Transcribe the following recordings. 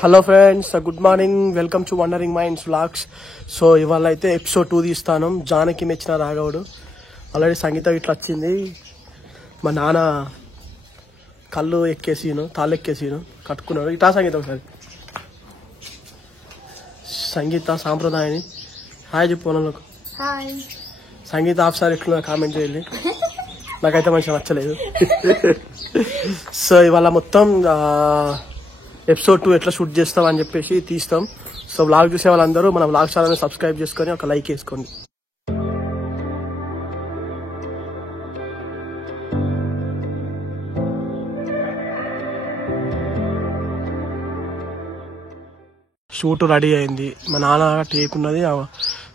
Hello friends, good morning. Welcome to wondering minds vlogs. So ఇవాళ అయితే episode 2 తీస్తాను. జానకి మెచ్చిన రాఘవుడు. ఆల్రెడీ సంగీత ఇట్లా వచ్చింది. మా నాన్న కళ్ళు ఎక్కేసిను, తాళ్ళు ఎక్కేసిను, కట్టుకున్నాడు. ఇటా సంగీత ఒకసారి. సంగీత సాంప్రదాయాన్ని హాయ్ చెప్పు వాళ్ళకు. సంగీత ఆఫ్సార్ ఎట్లా కామెంట్ చేయాలి. నాకైతే మంచిగా నచ్చలేదు. సో ఇవాళ మొత్తం ఎపిసోడ్ 2 ఎట్లా షూట్ చేస్తాం అని చెప్పేసి తీస్తాం. సో వ్లాగ్ చూసే వాళ్ళందరూ మన వ్లాగ్ ఛానల్ని సబ్స్క్రైబ్ చేసుకొని ఒక లైక్ వేసుకోండి. షూట్ రెడీ అయింది. మా నాన్న టేక్ ఉన్నది,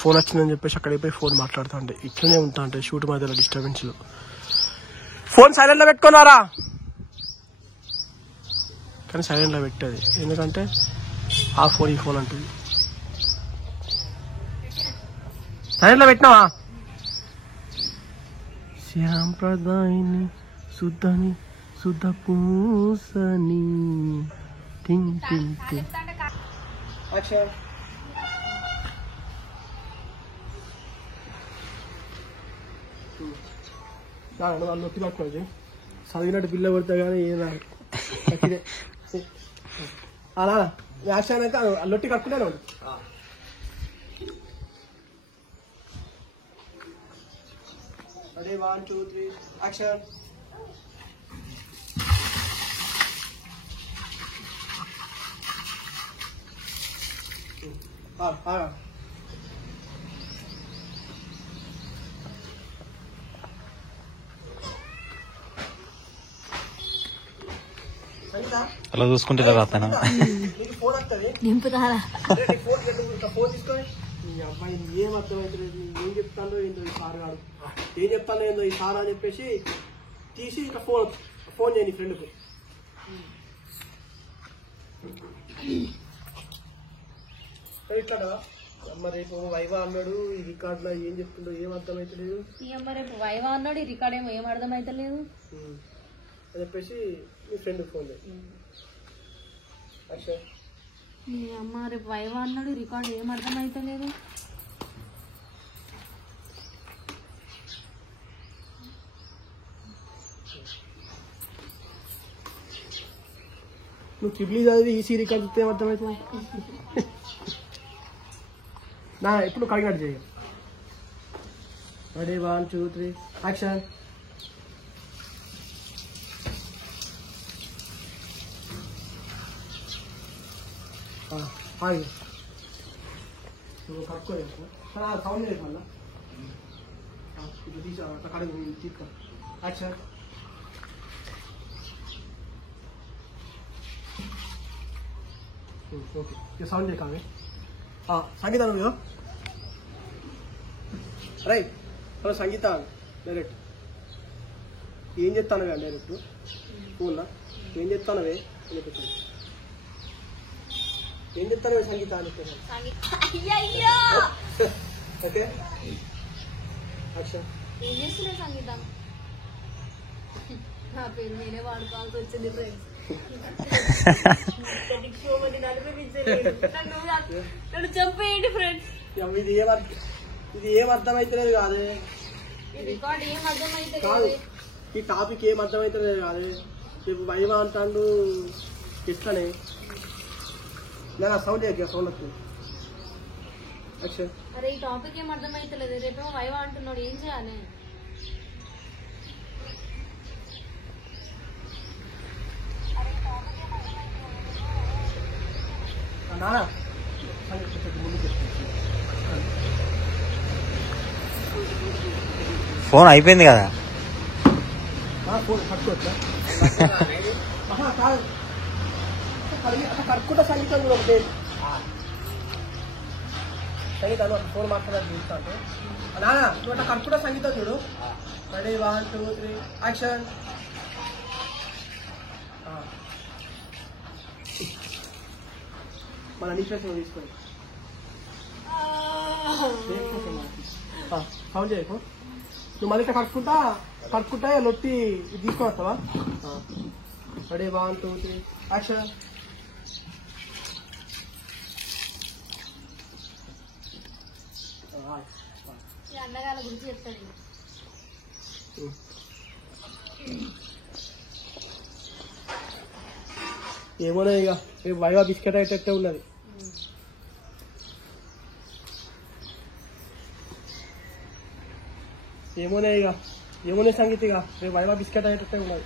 ఫోన్ వచ్చిందని చెప్పేసి అక్కడికి పోయి ఫోన్ మాట్లాడుతూ ఉంటే ఇట్లనే ఉంటా అంటే షూట్ మధ్యలో డిస్టర్బెన్స్ లో ఫోన్ సైలెంట్ లో పెట్టుకున్నారా. కానీ సైలెంట్లో పెట్టేది ఎందుకంటే ఆ ఫోన్ ఈ ఫోన్ అంటుంది. సైలెంట్లో పెట్టినావా? సాంప్రదాయని శుద్ధని శుద్ధ పూసని టింగ్ టింగ్ టింగ్. వాళ్ళు నొట్టి కట్టుకోవచ్చు. చదివినట్టు బిల్ల కొడితే కానీ ఏం రాదు. అలా యాక్షన్ అయితే లొట్టి కట్టుకున్నాను. అదే 1 2 3 యాక్షన్. అలా చూసుకుంటే రాస్తాను. ఫోన్ వస్తుంది, ఫోన్ తీసుకొని అబ్బాయి ఏం అర్థమవుతుంది, ఏం చెప్తానో ఏందో ఈ సార్ గారు, ఏం చెప్తానో ఏందో ఈ సార్ అని చెప్పేసి తీసి ఇంకా ఫోన్ చేయండి ఫ్రెండ్కు. ఇట్లా మరి రేపు వైవా అన్నాడు, ఈ రికార్డులో ఏం చెప్తుండో ఏం అర్థమవుతలేదు. రేపు వైవా అన్నాడు, ఈ రికార్డ్ ఏమో ఏం అర్థమవుతలేదు అని చెప్పేసి మీ ఫ్రెండ్ ఫోన్ చేయండి. అమ్మ రేపు వైవా అన్నాడు, ఈ రికార్డ్ ఏం అర్థమవుతలేదు. నువ్వు ట్రిపుల్ చదివి ఈసీ రికార్డు చూస్తే ఏమర్థమవుతుంది? నా ఎప్పుడు కడిగినట్టు చేయ. Ready 1 2 3 action. నువ్వు కట్టుకోలేదు సౌండ్ లేదు మళ్ళా. ఇప్పుడు తీసి అట్లా కడిగి తీసుకో. యాక్షన్. ఓకే, ఇక సౌండ్ చేయకాలి. సంగీత నువ్వు రైట్. హలో సంగీత, డైరెక్ట్ ఏం చెప్తాను కదా డైరెక్ట్ ఫోన్లో ఏం చెప్తానవే అని చెప్పేసి ఏం చెప్తాను సంగీత అని చెప్పేసి. Okay action. ఏం చేస్తున్నా సంగీత? నా పేరు నేనే వాడుకోవాల్సి వచ్చింది ఫ్రెండ్స్. నన్ను చంపేయండి ఫ్రెండ్స్. ఇది ఏం అర్థమైతలేదు కాదు, రికార్డ్ ఏం అర్థమైతే కాదు, ఈ టాపిక్ ఏం అర్థమైతలేదు కాదు. రేపు వైవా అంటాడు ఎట్లనే. నేను సౌండ్ చేయక సౌండ్ వస్తుంది. అరే ఈ టాపిక్ ఏం అర్థమైతలేదు, రేపేమో వైవా అంటున్నాడు, ఏం చేయాలి? ఫోన్ అయిపోయింది కదా. ఫోన్ పట్టుకోవచ్చా? కాదు, అట్లా కట్టుకుంటా సంగీతం కూడా ఒకటే. సంగీతం ఫోన్ మాట్లాడాలి చూస్తాను. నాన్న నువ్వు అట్లా కట్టుకుంటా సంగీతం చూడు. Ready 1 2 3 action. మన నీట్నెస్ తీసుకోండి. సౌండ్ చేయకు. నువ్వు మళ్ళీ కట్టుకుంటా లొట్టి తీసుకొని వస్తావా? Ready 1 2 3 action. పిల్లగాళ్ళ గురించి చెప్తాడు. ఏమోనే ఇక వైవా బిస్కెట్ అయితే ఉన్నది. ఏమోనే ఇక ఏమోనే సంగీతి ఇక రేపు వైవా బిస్కెట్ అయితే ఉన్నది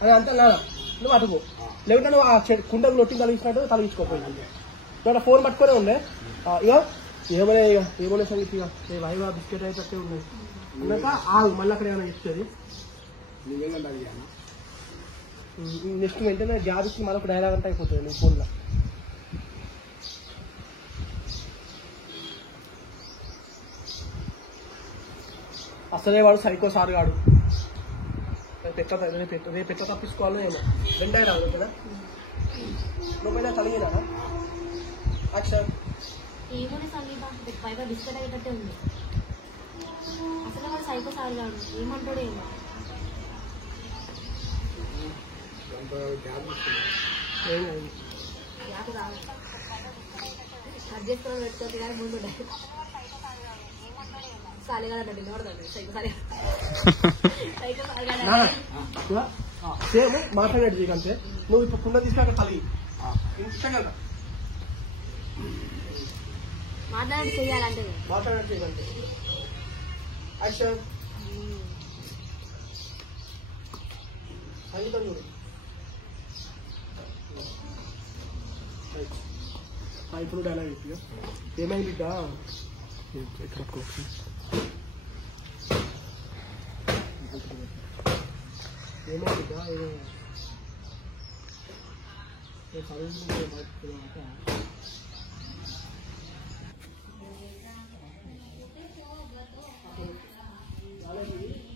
అని అంతే. నువ్వు అటుకో, లేకుంటే నువ్వు ఆ కుండకు నొట్టి తలిగించినట్టు తలిగించుకోపోయింది. ఇక్కడ ఫోన్ పట్టుకునే ఉండే. ఇక ఏమోనే సంగీతి ఇక రేపు వైవా బిస్కెట్ అయితే ఉన్నది అన్నాక ఆగు, మళ్ళీ అక్కడ ఏమైనా చెప్తుంది. నెక్స్ట్ వెంటనే జాబ్ ఇచ్చి మళ్ళీ ఒక డైలాగ్ అంటే అయిపోతుంది నీ ఫోన్లో. అసలే వాడు సైకో సార్ గాడు. రేపు ఎట్లా తప్పించుకోవాలో ఏమో. వెంటనే రాదు కదా నువ్వు కలిగినా యాక్షన్. ఏమోనే సంగీత పైగా బిస్కెట్ అయ్యేటట్టే ఉంది. అసలు వాడు సైకో సార్ గాడు, ఏమంటాడు ఏమో. అడ్జస్ట్ పెట్టుకోవచ్చు కానీ ముందు సేమ్ మాట్లాడేది చేయకంటే నువ్వు ఇప్పుడు కుండ తీసుకున్నాక కలిగి మాట్లాడి చేయాలంటే మాట్లాడేది చేయకంటే యాక్షన్. సంగీతం చూడు. ఇప్పుడు డైలాగ్ చెప్పి ఏమైంది ఇక్కడ ఏమైంది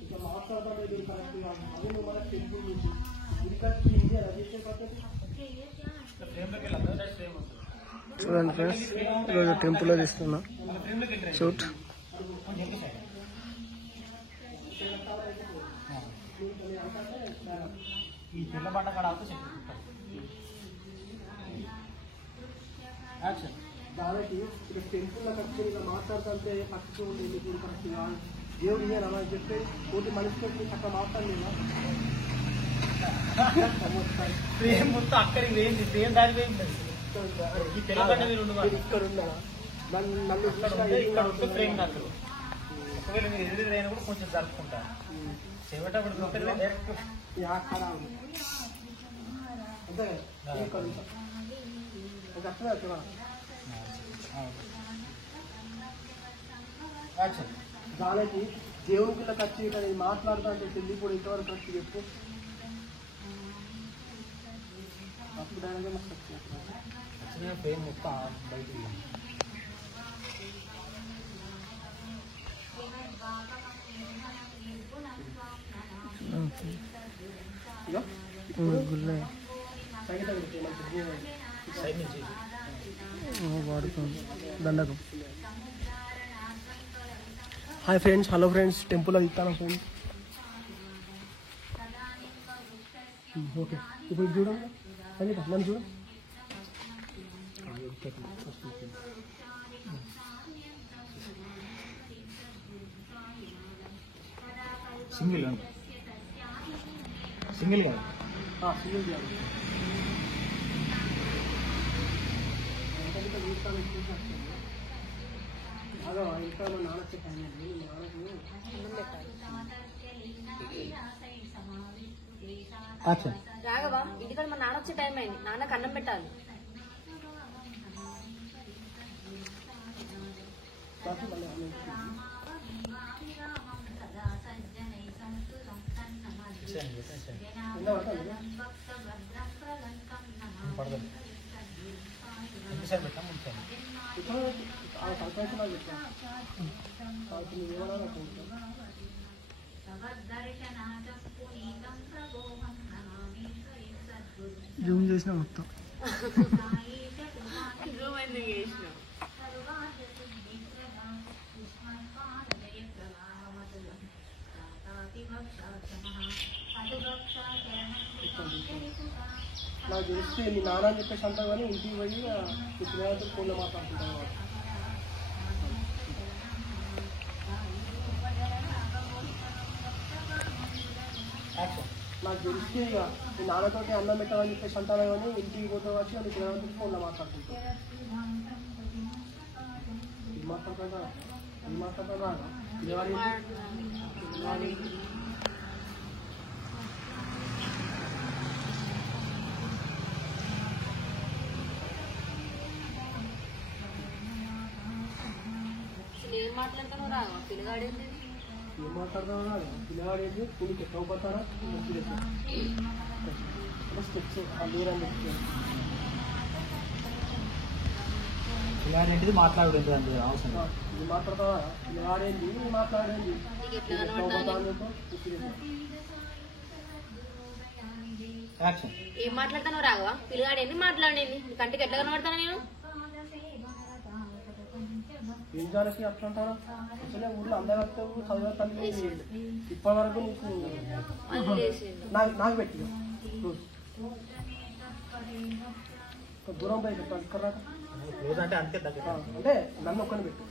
ఇక మాట్లాడలేదు కరెక్ట్గా. అదే నువ్వు మన టెంపుల్ నుంచి చూడండి ఫ్రెండ్స్, ఈరోజు టెంపుల్లో తీస్తున్నా షూట్. దానికి ఇక్కడ టెంపుల్లో కట్టుకుని ఇలా మాట్లాడుతుంటే పట్టుకోండి ఇప్పుడు కరెక్ట్గా దేవుడు ఇయ్యాను అని చెప్పి కోటి మనిషితో అక్కడ మాట్లాడలేదా? ప్రేమ మొత్తం అక్కడికి వేయింది, ప్రేమ దాని వేయింది. ఇక్కడ ఉన్నా నన్ను ఇక్కడ ఉంటే ప్రేమ నాకు. ఒకవేళ మీరు ఎదురైనా కూడా కొంచెం జరుపుకుంటారు. చెవిటప్పుడు డైరెక్ట్ అంటే దానికి దేవునికి ఇలా ఖర్చు చేయడం మాట్లాడుతా అంటే చెల్లి కూడా ఇంతవరకు ఖర్చు చెప్పు. అప్పుడు ప్రేమ మొత్తం బయటికి వాడుతుంది దండకం. హాయ్ ఫ్రెండ్స్, హలో ఫ్రెండ్స్, టెంపుల్లో ఇస్తాను ఫ్రెండ్స్. ఓకే ఇప్పుడు చూడండి సంగీత, నన్ను చూడు. సింగిల్ సింగిల్ కాదు సింగిల్ చేయాలి. అదో ఇంకా నాన్నకి టైం అండి. రాఘవా, ఇంటికాడ మా నాన్న వచ్చే టైం అయింది. నాన్నకు అన్నం పెట్టాలి. పడదు ఎంతసేపు పెట్టాం ముంచాను. జూమ్ చేసిన మొత్తం నాకు తెలిస్తే మీ నాన్న అని చెప్పేసి అంటావు కానీ ఇంటికి పోయి మీ పిల్లలతో ఫోన్లో మాట్లాడుకుంటాను. నాకు తెలిసి ఇక మీ నాన్నతోటి అన్నం పెట్టాలని చెప్పేసి అంటాను కానీ ఇంటికి పోతే వచ్చి నీకు తినడానికి ఫోన్లో మాట్లాడుతుంటా ఇది మాట్లాడతాను ఏం మాట్లాడతాను రాగా పిల్లగాడేంటి ఏం మాట్లాడతాను పిల్లగాడేంటి నీకు ఎక్కడ పోతారా స్టెప్స్ దూరం ఇలాంటిది మాట్లాడలేదు అండి అవసరం ఇది మాట్లాడతావా పిల్లగాడేంటి మాట్లాడేంటి ఏం మాట్లాడతాను రాఘవ పిల్లగాడేంటి మాట్లాడేది నీ కంటికి ఎట్లా కనబడతాను నేను ఏం జానకి అట్లా అంటారా అసలే ఊళ్ళో అందగత్తావు చదివేస్తాను ఇప్పటి వరకు నీకు నాకు పెట్టి దూరం పోయి పెట్టాను ఇక్కడ రోజు అంటే అంతే దగ్గర అంటే నన్ను ఒక్కని పెట్టు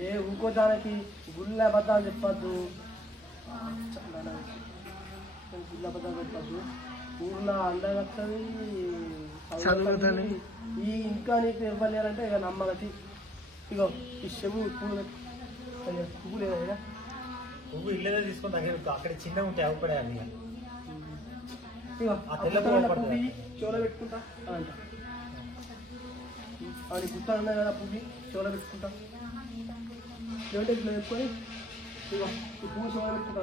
ఏ ఇంకో దానికి గుళ్ళ అబద్ధాలు చెప్పద్దు గుళ్ళ అబద్ధాలు చెప్పద్దు ఊర్లో అందగత్తది ఈ ఇంకా నీకు ఇవ్వలేరంటే ఇక నమ్మగతి ఇగో ఈ చెవు పువ్వు పువ్వు లేదా నువ్వు ఇల్లే తీసుకొని దగ్గర అక్కడ చిన్నగా ఉంటే అవపడే అది ఇగో ఆ తెల్ల పువ్వు పువ్వు చెవులో పెట్టుకుంటా అంట అది గుట్ట ఉన్నాయి కదా పువ్వు చెవులో పెట్టుకుంటా ఏమంటే ఇట్లా పెట్టుకొని ఇగో ఈ పువ్వు చెవులో పెట్టుకుంటా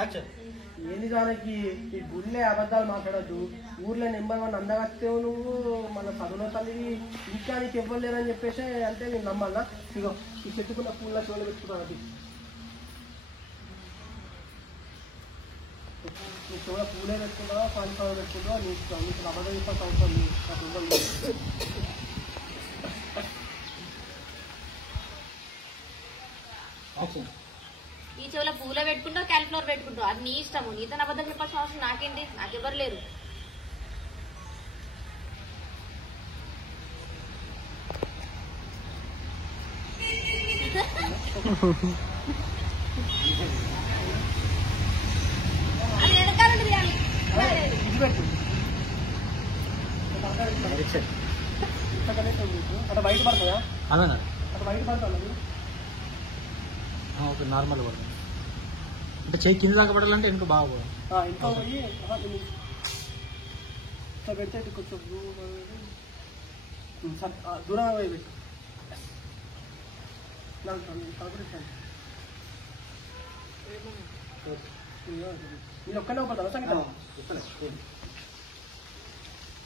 అంటే ఏంది దానికి ఈ గుళ్ళే అబద్ధాలు మాట్లాడద్దు ఊర్లో నెంబర్ 1 అందగత్తేవు నువ్వు మన చదువులో తల్లివి ఇంకా నీకు ఇవ్వలేరని చెప్పేసి అంటే నేను నమ్మాలా ఇగో ఈ చెట్టుకున్న పూల చెవులు పెట్టుకుంటాను అది నీ చెవుల పూలే పెట్టుకుంటావా పాని చెవులు పెట్టుకుంటావా నీకు అబద్ధం చెప్పాల్సిన అవసరం లేదు ఈ చెవులో పూలో పెట్టుకుంటావు క్యాలిఫ్లవర్ పెట్టుకుంటావు అది నీ ఇష్టము నీతో అబద్ధం చెప్పాల్సిన అవసరం నాకేంటి నాకెవ్వరు లేరు అది వెనకాల అట్లా బయట పడుతుందా అదేనా అట్లా బయట పడుతుంది ఓకే నార్మల్ పడుతుంది అంటే చెయ్యి కింద దాకా పడాలంటే ఇంకా బాగా ఇంకా పోయి ఇట్లా పెడితే కొంచెం దూరంగా పోయి పెట్టు నేను ఒక్కనే పడతాను సంగీతం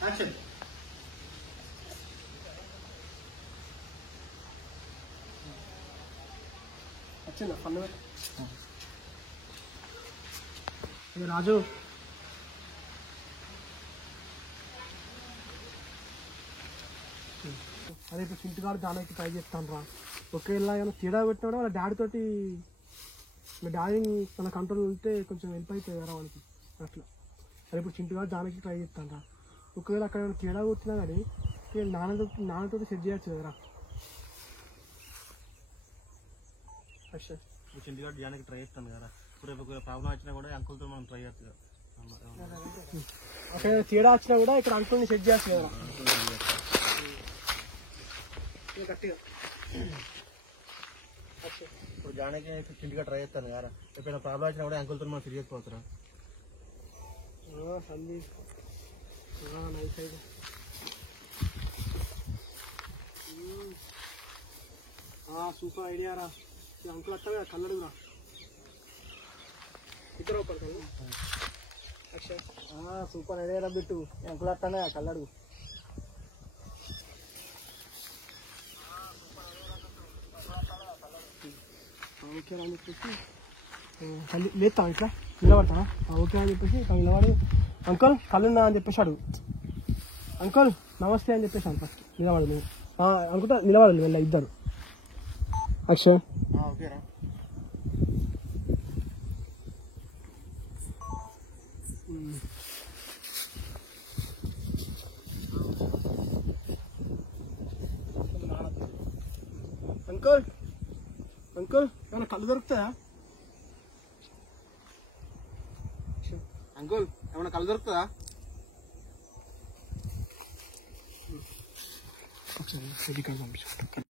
యాక్షన్ వచ్చిందా పన్ను రాజు అదే ఇప్పుడు చింటిగాడు దానికి ట్రై చేస్తాను రా ఒకేలా ఏమైనా తేడా పెట్టినాడు వాళ్ళ డాడీ తోటి మీ డాడీ తన కంట్రోల్ ఉంటే కొంచెం హెల్ప్ అవుతుంది కదా వాళ్ళకి అట్లా అదే ఇప్పుడు చింటిగాడు దానికి ట్రై చేస్తాను రా ఒకవేళ అక్కడ ఏమైనా తేడా కొట్టినా కానీ నాన్నతోటి సెట్ చేయొచ్చు కదరా చింటిగాడు జానికి ట్రై చేస్తాను కదా రేపు ప్రాబ్లం వచ్చినా కూడా అంకుల్తో మనం ట్రై చేస్తాం అక్కడ తేడా వచ్చినా కూడా ఇక్కడ అంకుల్ని సెట్ చేయొచ్చు కదా గట్టిగా ఇప్పుడు జానికి చింటిగా ట్రై చేస్తాను కదా ఎప్పుడైనా ప్రాబ్లం వచ్చినా కూడా అంకుల్తో మనం ఫిర్యాదు పోతారా సందీప్ నైస్ అయితే సూపర్ ఐడియా రా అంకుల్ వస్తా కదా కల్లడుగురా ఇద్దరు ఒకరు సూపర్ ఐడియా రా బిట్టు అంకుల్ వస్తానే కల్లడుగు ఓకే అని చెప్పేసి లేతా ఇట్లా నిలబడతానా ఓకే అని చెప్పేసి ఇట్లా నిలబడి అంకుల్ కళ్ళున్నా అని చెప్పేసి అడుగు అంకుల్ నమస్తే అని చెప్పేసి అంట నిలబడు నువ్వు అనుకుంటా నిలబడాలి వెళ్ళ ఇద్దరు అక్షయ్ ఓకేరా అంకుల్ అంకుల్ ఏమైనా కళ్ళు దొరుకుతాయా? అంకుల్ ఏమైనా కళ్ళు దొరుకుతుందా? ఒకసారి పంపించు.